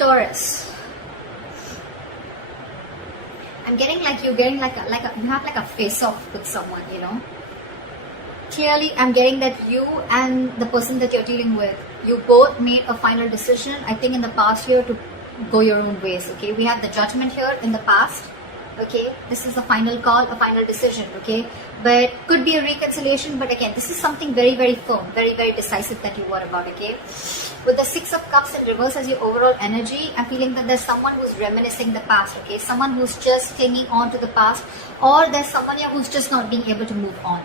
Taurus, I'm getting like you're getting like you have like a face-off with someone, you know. Clearly, I'm getting that you and the person that you're dealing with, you both made a final decision, I think in the past year, to go your own ways, okay? We have the Judgment here in the past, okay? This is a final call, a final decision, okay? But could be a reconciliation, but again, this is something very, very firm, very, very decisive that you were about, okay? With the Six of Cups in reverse as your overall energy, I'm feeling that there's someone who's reminiscing the past, okay? Someone who's just clinging on to the past, or there's someone here who's just not being able to move on.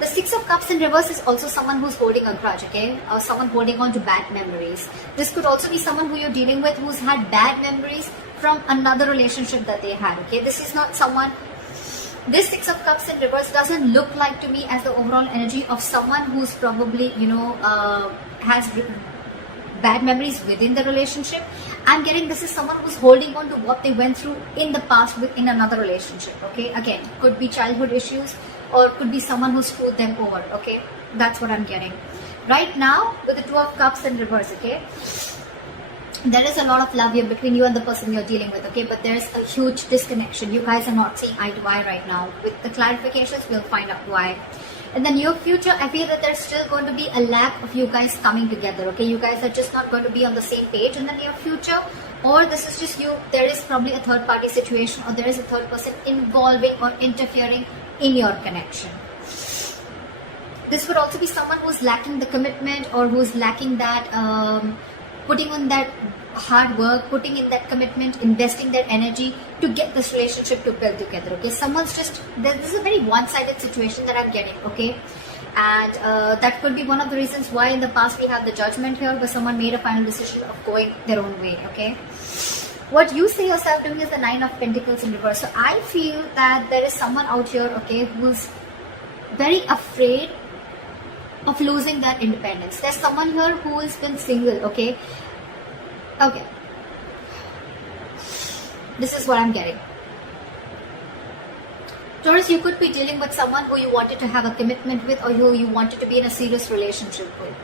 The Six of Cups in reverse is also someone who's holding a grudge, okay? Or someone holding on to bad memories. This could also be someone who you're dealing with who's had bad memories from another relationship that they had, okay? This is not someone... This Six of Cups in reverse doesn't look like to me as the overall energy of someone who's probably, you know, has bad memories within the relationship. I'm getting this is someone who's holding on to what they went through in the past within another relationship, okay? Again, could be childhood issues, or could be someone who screwed them over, okay? That's what I'm getting. Right now, with the Two of Cups in reverse, okay? There is a lot of love here between you and the person you're dealing with, okay? But there's a huge disconnection. You guys are not seeing eye to eye right now. With the clarifications, we'll find out why. In the near future, I feel that there's still going to be a lack of you guys coming together, okay? You guys are just not going to be on the same page in the near future. Or this is just you, there is probably a third party situation, or there is a third person involving or interfering in your connection. This would also be someone who's lacking the commitment, or who's lacking that putting on that hard work, putting in that commitment, investing their energy to get this relationship to build together, okay? Someone's just, this is a very one-sided situation that I'm getting, okay? And that could be one of the reasons why in the past we have the Judgment here, where someone made a final decision of going their own way, okay? What you see yourself doing is the Nine of Pentacles in reverse. So I feel that there is someone out here, okay, who's very afraid of losing their independence. There's someone here who has been single, okay? Okay. This is what I'm getting. Taurus, you could be dealing with someone who you wanted to have a commitment with, or who you wanted to be in a serious relationship with.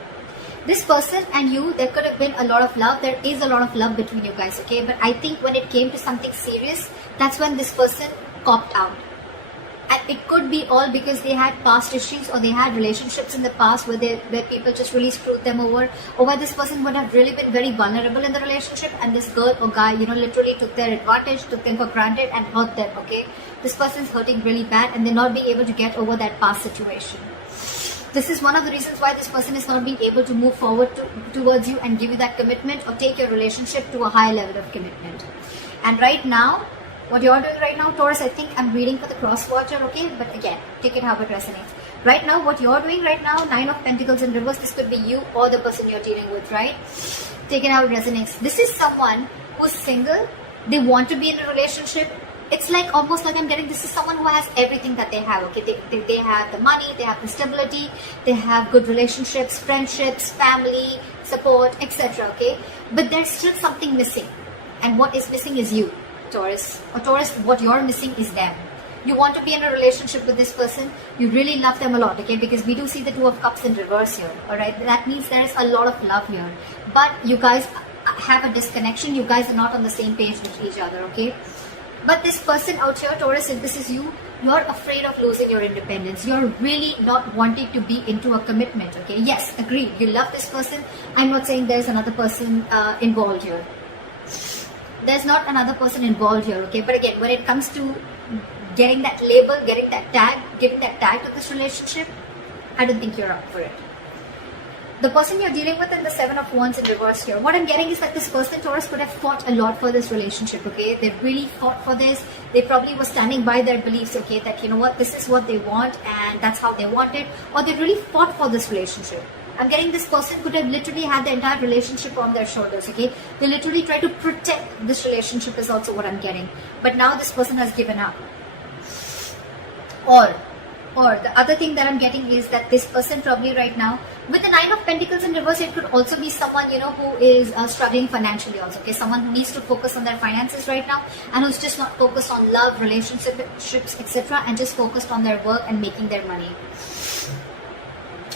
This person and you, there could have been a lot of love. There is a lot of love between you guys, okay? But I think when it came to something serious, that's when this person copped out. And it could be all because they had past issues, or they had relationships in the past where people just really screwed them over, or where this person would have really been very vulnerable in the relationship, and this girl or guy, you know, literally took their advantage, took them for granted and hurt them, okay? This person's hurting really bad, and they're not being able to get over that past situation. This is one of the reasons why this person is not being able to move forward towards you and give you that commitment, or take your relationship to a higher level of commitment. And right now, what you're doing right now, Taurus, I think I'm reading for the cross-watcher, okay? But again, take it how it resonates. Right now, what you're doing right now, Nine of Pentacles in reverse, this could be you or the person you're dealing with, right? Take it how it resonates. This is someone who's single. They want to be in a relationship. It's like almost like I'm getting, this is someone who has everything that they have, okay? They have the money, they have the stability, they have good relationships, friendships, family, support, etc., okay? But there's still something missing. And what is missing is you, Taurus. Or Taurus, what you're missing is them. You want to be in a relationship with this person. You really love them a lot, okay? Because we do see the Two of Cups in reverse here, alright? That means there's a lot of love here. But you guys have a disconnection. You guys are not on the same page with each other, okay? But this person out here, Taurus, if this is you, you're afraid of losing your independence. You're really not wanting to be into a commitment, okay? Yes, agreed. You love this person. I'm not saying there's another person involved here. There's not another person involved here, okay? But again, when it comes to getting that label, getting that tag, giving that tag to this relationship, I don't think you're up for it. The person you're dealing with in the Seven of Wands in reverse here, what I'm getting is that this person, Taurus, could have fought a lot for this relationship, okay? They really fought for this. They probably were standing by their beliefs, okay? That, you know what, this is what they want and that's how they want it. Or they really fought for this relationship. I'm getting this person could have literally had the entire relationship on their shoulders, okay? They literally try to protect this relationship is also what I'm getting. But now this person has given up. Or the other thing that I'm getting is that this person probably right now, with the Nine of Pentacles in reverse, it could also be someone, you know, who is struggling financially also, okay? Someone who needs to focus on their finances right now and who's just not focused on love, relationships, etc. and just focused on their work and making their money.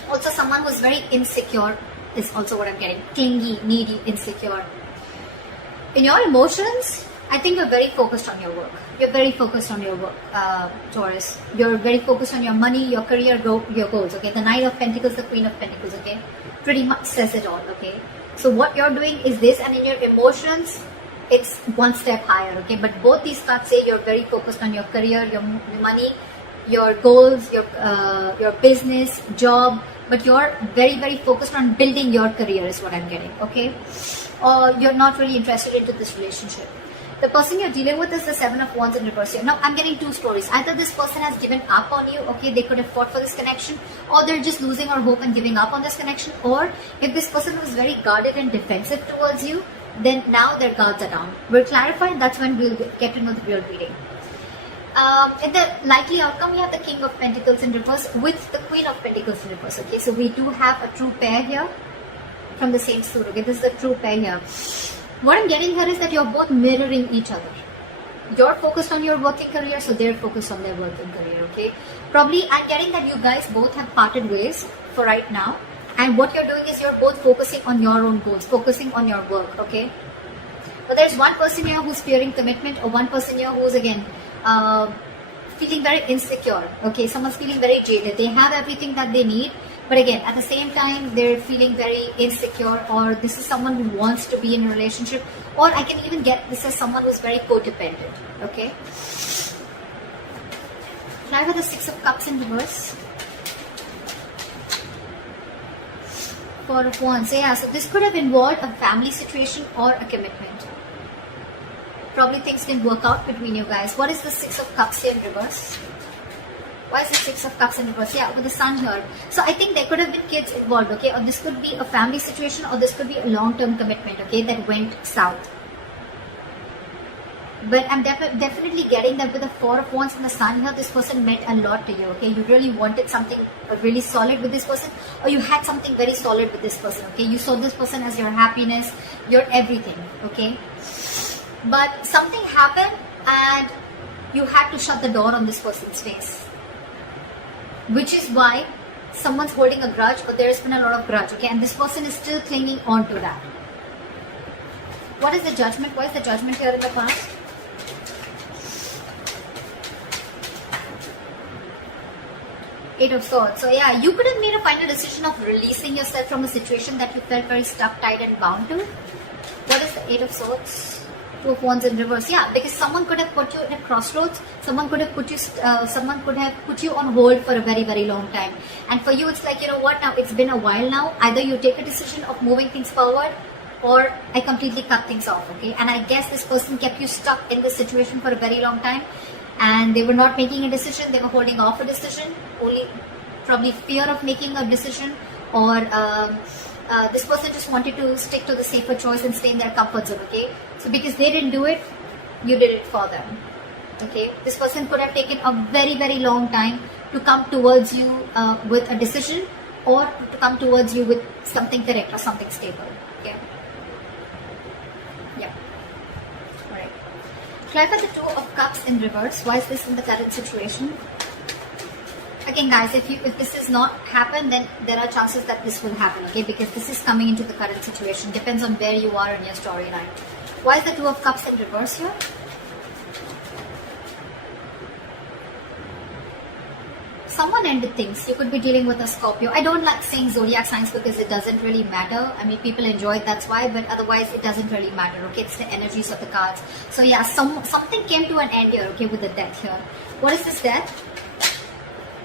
Also, someone who's very insecure is also what I'm getting. Clingy, needy, insecure. In your emotions, I think you're very focused on your work. You're very focused on your work, Taurus. You're very focused on your money, your career, your goals, okay? The Knight of Pentacles, the Queen of Pentacles, okay? Pretty much says it all, okay? So what you're doing is this, and in your emotions, it's one step higher, okay? But both these cards say you're very focused on your career, your money, your goals, your business, job, but you're very, very focused on building your career is what I'm getting, okay? Or you're not really interested into this relationship. The person you're dealing with is the Seven of Wands in reverse here. Now, I'm getting two stories. Either this person has given up on you, okay, they could have fought for this connection, or they're just losing all hope and giving up on this connection. Or if this person was very guarded and defensive towards you, then now their guards are down. We'll clarify, that's when we'll get to know the real reading. In the likely outcome, we have the King of Pentacles in reverse with the Queen of Pentacles in reverse, okay. So we do have a true pair here from the same suit, okay. This is a true pair here. What I'm getting here is that you're both mirroring each other. You're focused on your working career, so they're focused on their working career, okay? Probably I'm getting that you guys both have parted ways for right now. And what you're doing is you're both focusing on your own goals, focusing on your work, okay? But there's one person here who's fearing commitment, or one person here who's again feeling very insecure, okay? Someone's feeling very jaded. They have everything that they need, but again, at the same time, they're feeling very insecure, or this is someone who wants to be in a relationship, or I can even get this as someone who's very codependent, okay? Can I have the Six of Cups in reverse? Four of Wands. So yeah, so this could have involved a family situation or a commitment. Probably things didn't work out between you guys. What is the Six of Cups here in reverse? Why is the Six of Cups in reverse? Yeah, with the Sun here. So I think there could have been kids involved, okay? Or this could be a family situation, or this could be a long-term commitment, okay? That went south. But I'm definitely getting that with the Four of Wands and the Sun here, this person meant a lot to you, okay? You really wanted something really solid with this person, or you had something very solid with this person, okay? You saw this person as your happiness, your everything, okay? But something happened and you had to shut the door on this person's face. Which is why someone's holding a grudge, or there's been a lot of grudge, okay? And this person is still clinging on to that. What is the Judgment? What is the Judgment here in the past? Eight of Swords. So yeah, you could have made a final decision of releasing yourself from a situation that you felt very stuck, tied and bound to. What is the Eight of Swords? Two of Wands in reverse. Yeah, because someone could have put you in a crossroads. Someone could have put you on hold for a very, very long time. And for you, it's like, you know what, now it's been a while now. Either you take a decision of moving things forward, or I completely cut things off, okay? And I guess this person kept you stuck in this situation for a very long time, and they were not making a decision. They were holding off a decision, only probably fear of making a decision, or this person just wanted to stick to the safer choice and stay in their comfort zone, okay? So because they didn't do it, you did it for them, okay? This person could have taken a very, very long time to come towards you with a decision, or to come towards you with something correct or something stable, okay? Yeah. Alright. Clarify the Two of Cups in reverse. Why is this in the current situation? Again, guys, if this has not happened, then there are chances that this will happen, okay? Because this is coming into the current situation. Depends on where you are in your storyline. Why is the Two of Cups in reverse here? Someone ended things. You could be dealing with a Scorpio. I don't like saying zodiac signs because it doesn't really matter. I mean, people enjoy it, that's why, but otherwise it doesn't really matter, okay? It's the energies of the cards. So yeah, something came to an end here, okay, with the Death here. What is this Death?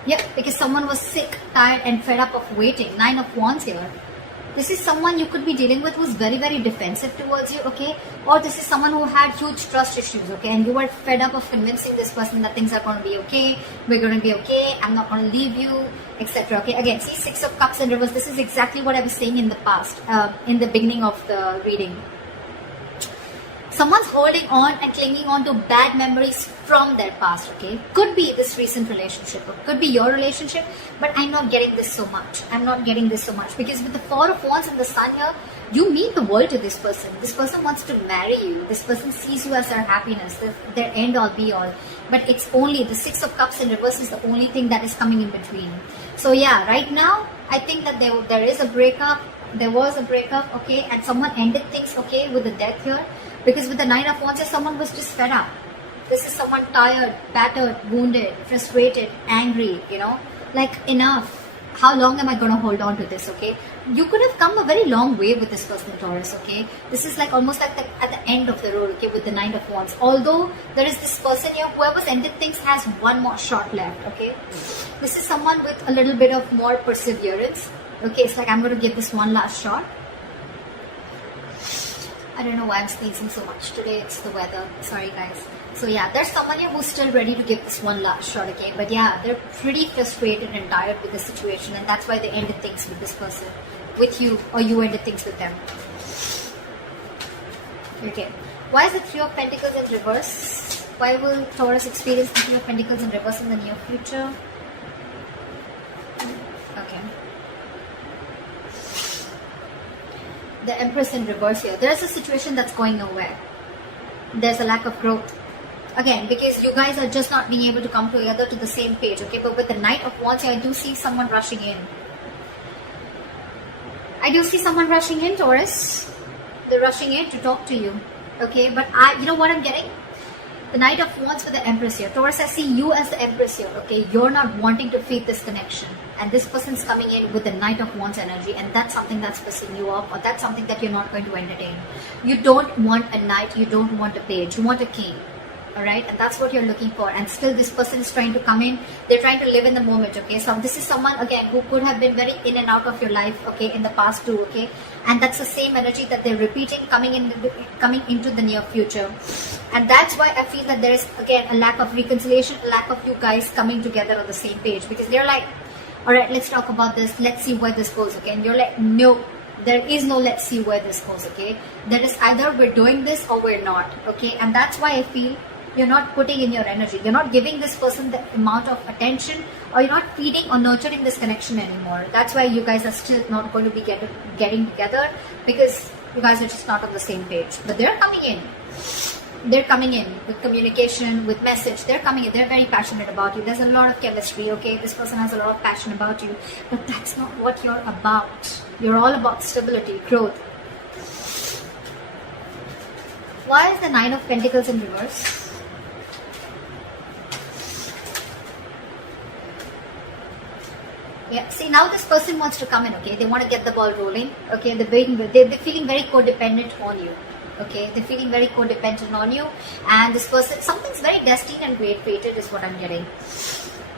Yep, because someone was sick, tired and fed up of waiting. Nine of Wands here. This is someone you could be dealing with who's very, very defensive towards you, okay? Or this is someone who had huge trust issues, okay? And you were fed up of convincing this person that things are going to be okay, we're going to be okay, I'm not going to leave you, etc. Okay, again, see, Six of Cups in reverse. This is exactly what I was saying in the past, in the beginning of the reading. Someone's holding on and clinging on to bad memories from their past, okay? Could be this recent relationship, or could be your relationship, but I'm not getting this so much. I'm not getting this so much because with the Four of Wands and the Sun here, you mean the world to this person. This person wants to marry you. This person sees you as their happiness, their end all be all. But it's only the Six of Cups in reverse is the only thing that is coming in between. So yeah, right now, I think that there is a breakup. There was a breakup, okay, and someone ended things, okay, with the Death here. Because with the Nine of Wands, someone was just fed up. This is someone tired, battered, wounded, frustrated, angry, you know, like enough. How long am I going to hold on to this, okay? You could have come a very long way with this person, Taurus, okay? This is like almost like at the end of the road, okay, with the Nine of Wands. Although there is this person here, whoever's ended things has one more shot left, okay? This is someone with a little bit of more perseverance, okay? It's like, I'm going to give this one last shot. I don't know why I'm sneezing so much today. It's the weather. Sorry, guys. So yeah, there's someone here who's still ready to give this one last shot, okay? But yeah, they're pretty frustrated and tired with the situation, and that's why they ended things with this person, with you, or you ended things with them. Okay. Why is the Three of Pentacles in reverse? Why will Taurus experience the Three of Pentacles in reverse in the near future? Okay. The Empress in reverse here. There's a situation that's going nowhere. There's a lack of growth. Again, because you guys are just not being able to come together to the same page, okay? But with the Knight of Wands here, I do see someone rushing in. I do see someone rushing in, Taurus. They're rushing in to talk to you, okay? But you know what I'm getting? The Knight of Wands with the Empress here. Taurus, I see you as the Empress here, okay? You're not wanting to feed this connection. And this person's coming in with the Knight of Wands energy, and that's something that's pissing you off, or that's something that you're not going to entertain. You don't want a knight, you don't want a page, you want a king. Alright, and that's what you're looking for, and still this person is trying to come in. They're trying to live in the moment, okay? So this is someone, again, who could have been very in and out of your life, okay, in the past too, okay? And that's the same energy that they're repeating, coming into the near future. And that's why I feel that there is, again, a lack of reconciliation, a lack of you guys coming together on the same page, because they're like, alright, let's talk about this, let's see where this goes, okay? And you're like, no, there is no let's see where this goes, okay? There is either we're doing this or we're not, okay? And that's why I feel you're not putting in your energy. You're not giving this person the amount of attention, or you're not feeding or nurturing this connection anymore. That's why you guys are still not going to be getting together, because you guys are just not on the same page. But they're coming in. They're coming in with communication, with message. They're coming in. They're very passionate about you. There's a lot of chemistry, okay? This person has a lot of passion about you. But that's not what you're about. You're all about stability, growth. Why is the Nine of Pentacles in reverse? Yeah, see, now this person wants to come in, okay? They want to get the ball rolling, okay? They're feeling very codependent on you, okay? They're feeling very codependent on you, and this person, something's very destined and great fated is what I'm getting.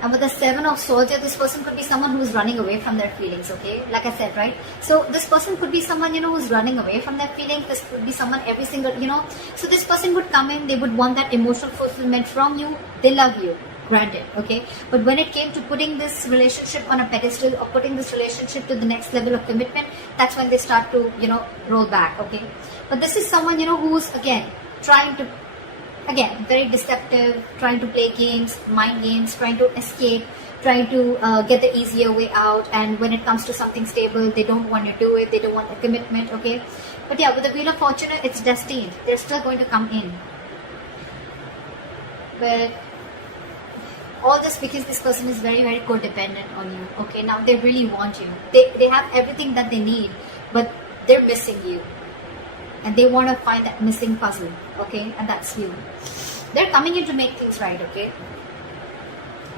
And with the Seven of Swords here, this person could be someone who's running away from their feelings, okay? Like I said, right? So this person could be someone, you know, who's running away from their feelings. This could be someone every single, you know. So this person would come in, they would want that emotional fulfillment from you. They love you. Granted, okay, but when it came to putting this relationship on a pedestal, or putting this relationship to the next level of commitment, that's when they start to, you know, roll back, okay? But this is someone, you know, who's, again, trying to, again, very deceptive, trying to play games, mind games, trying to escape, trying to get the easier way out, and when it comes to something stable, they don't want to do it, they don't want a commitment, okay? But yeah, with the Wheel of Fortune, it's destined. They're still going to come in. But all this because this person is very, very codependent on you, okay? Now they really want you. They have everything that they need, but they're missing you. And they want to find that missing puzzle, okay? And that's you. They're coming in to make things right, okay?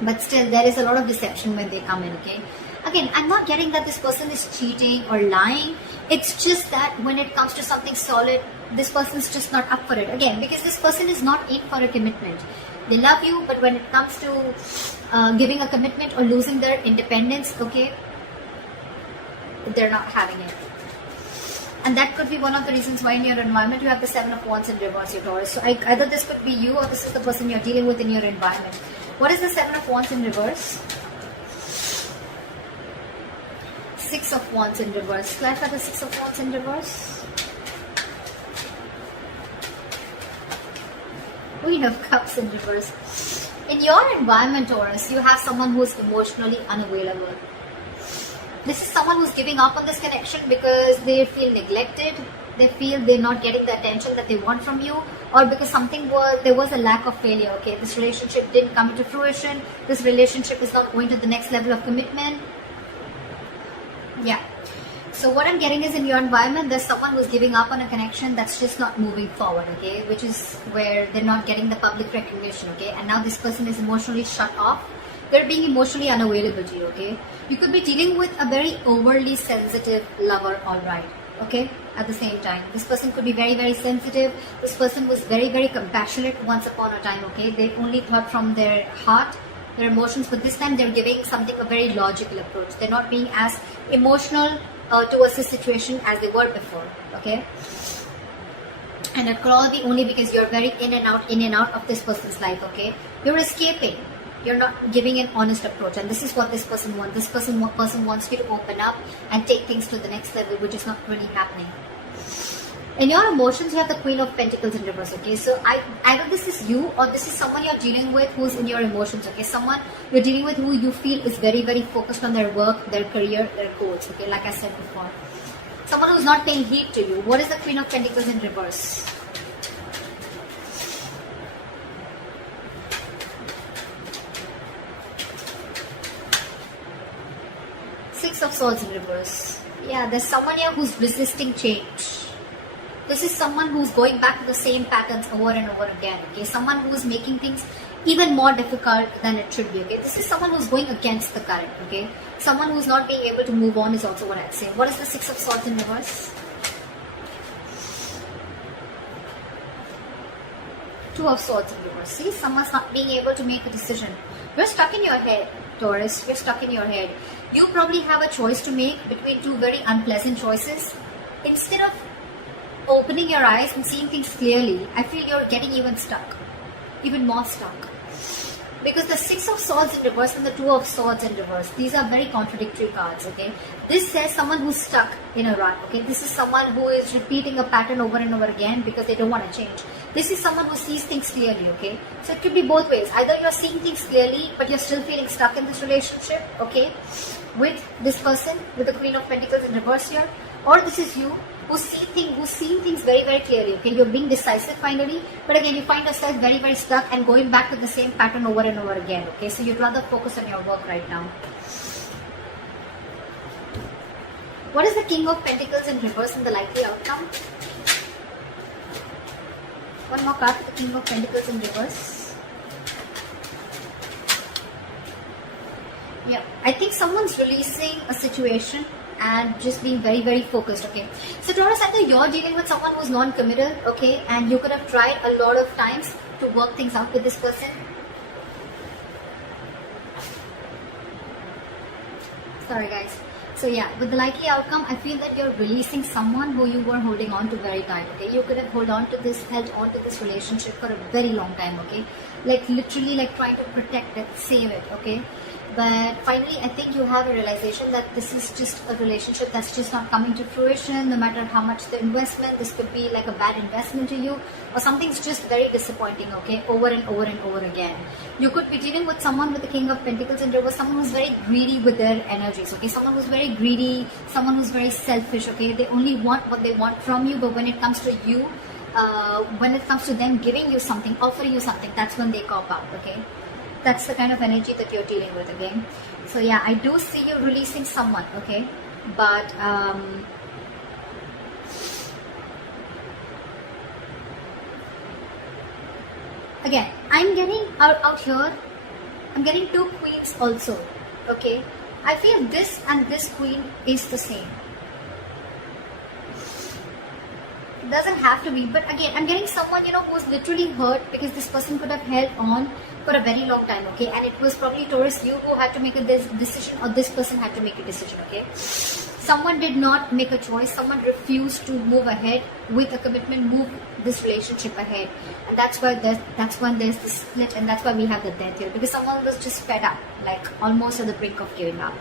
But still, there is a lot of deception when they come in, okay? Again, I'm not getting that this person is cheating or lying. It's just that when it comes to something solid, this person is just not up for it. Again, because this person is not in for a commitment. They love you, but when it comes to giving a commitment or losing their independence, okay, they're not having it. And that could be one of the reasons why in your environment you have the Seven of Wands in reverse, your Taurus. So either this could be you, or this is the person you're dealing with in your environment. What is the Seven of Wands in reverse? Six of Wands in reverse. Clarify the Six of Wands in reverse. Queen of Cups in reverse. In your environment, Taurus, you have someone who is emotionally unavailable. This is someone who's giving up on this connection because they feel neglected. They feel they're not getting the attention that they want from you, or because there was a lack of failure. Okay, this relationship didn't come to fruition. This relationship is not going to the next level of commitment. Yeah. So what I'm getting is in your environment, there's someone who's giving up on a connection that's just not moving forward, okay? Which is where they're not getting the public recognition, okay? And now this person is emotionally shut off. They're being emotionally unavailable to you, okay? You could be dealing with a very overly sensitive lover, alright, okay? At the same time, this person could be very, very sensitive. This person was very, very compassionate once upon a time, okay? They only thought from their heart, their emotions, but this time they're giving something a very logical approach. They're not being as emotional towards this situation as they were before, okay? And it could all be only because you're very in and out of this person's life, okay? You're escaping. You're not giving an honest approach, and this is what this person wants. This person wants you to open up and take things to the next level, which is not really happening. In your emotions, you have the Queen of Pentacles in reverse, okay? So either this is you or this is someone you're dealing with who's in your emotions, okay? Someone you're dealing with who you feel is very, very focused on their work, their career, their goals, okay? Like I said before. Someone who's not paying heed to you. What is the Queen of Pentacles in reverse? Six of Swords in reverse. Yeah, there's someone here who's resisting change. This is someone who's going back to the same patterns over and over again, okay? Someone who's making things even more difficult than it should be, okay? This is someone who's going against the current, okay? Someone who's not being able to move on is also what I'd say. What is the Six of Swords in reverse? Two of Swords in reverse. See, someone's not being able to make a decision. You're stuck in your head, Taurus. You're stuck in your head. You probably have a choice to make between two very unpleasant choices. Instead of opening your eyes and seeing things clearly, I feel you're getting even stuck, even more stuck. Because the Six of Swords in reverse and the Two of Swords in reverse, these are very contradictory cards, okay? This says someone who's stuck in a rut, okay? This is someone who is repeating a pattern over and over again because they don't want to change. This is someone who sees things clearly, okay? So it could be both ways. Either you're seeing things clearly, but you're still feeling stuck in this relationship, okay? With this person, with the Queen of Pentacles in reverse here. Or this is you, who's seeing things very, very clearly, okay? You're being decisive finally, but again, you find yourself very, very stuck and going back to the same pattern over and over again, okay? So you'd rather focus on your work right now. What is the King of Pentacles in reverse and the likely outcome? One more card for the King of Pentacles in reverse. Yeah, I think someone's releasing a situation and just being very, very focused, okay? So Taurus, either you're dealing with someone who's non-committal, okay? And you could have tried a lot of times to work things out with this person. Sorry guys. So yeah, with the likely outcome, I feel that you're releasing someone who you were holding on to very tight, okay? You could have held on to this relationship for a very long time, okay? Like literally like trying to protect it, save it, okay? But finally, I think you have a realization that this is just a relationship that's just not coming to fruition, no matter how much the investment. This could be like a bad investment to you, or something's just very disappointing, okay, over and over and over again. You could be dealing with someone with the King of Pentacles in reverse, someone who's very greedy with their energies, okay, someone who's very greedy, someone who's very selfish, okay, they only want what they want from you, but when it comes to you, when it comes to them giving you something, offering you something, that's when they cop out, okay. That's the kind of energy that you're dealing with, okay? So yeah, I do see you releasing someone, okay? But again, I'm getting out here, I'm getting two queens also, okay? I feel this and this queen is the same. It doesn't have to be, but again, I'm getting someone, you know, who's literally hurt because this person could have held on for a very long time, okay? And it was probably Taurus, you who had to make a decision, or this person had to make a decision, okay? Someone did not make a choice. Someone refused to move ahead with a commitment, move this relationship ahead, and that's when there's this split, and that's why we have the death here, because someone was just fed up, like almost at the brink of giving up.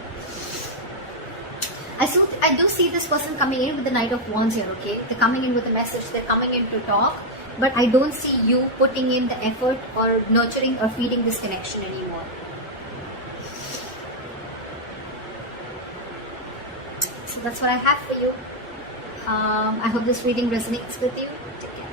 I do see this person coming in with the Knight of Wands here, okay? They're coming in with a message, they're coming in to talk, but I don't see you putting in the effort or nurturing or feeding this connection anymore. So that's what I have for you. I hope this reading resonates with you. Take care.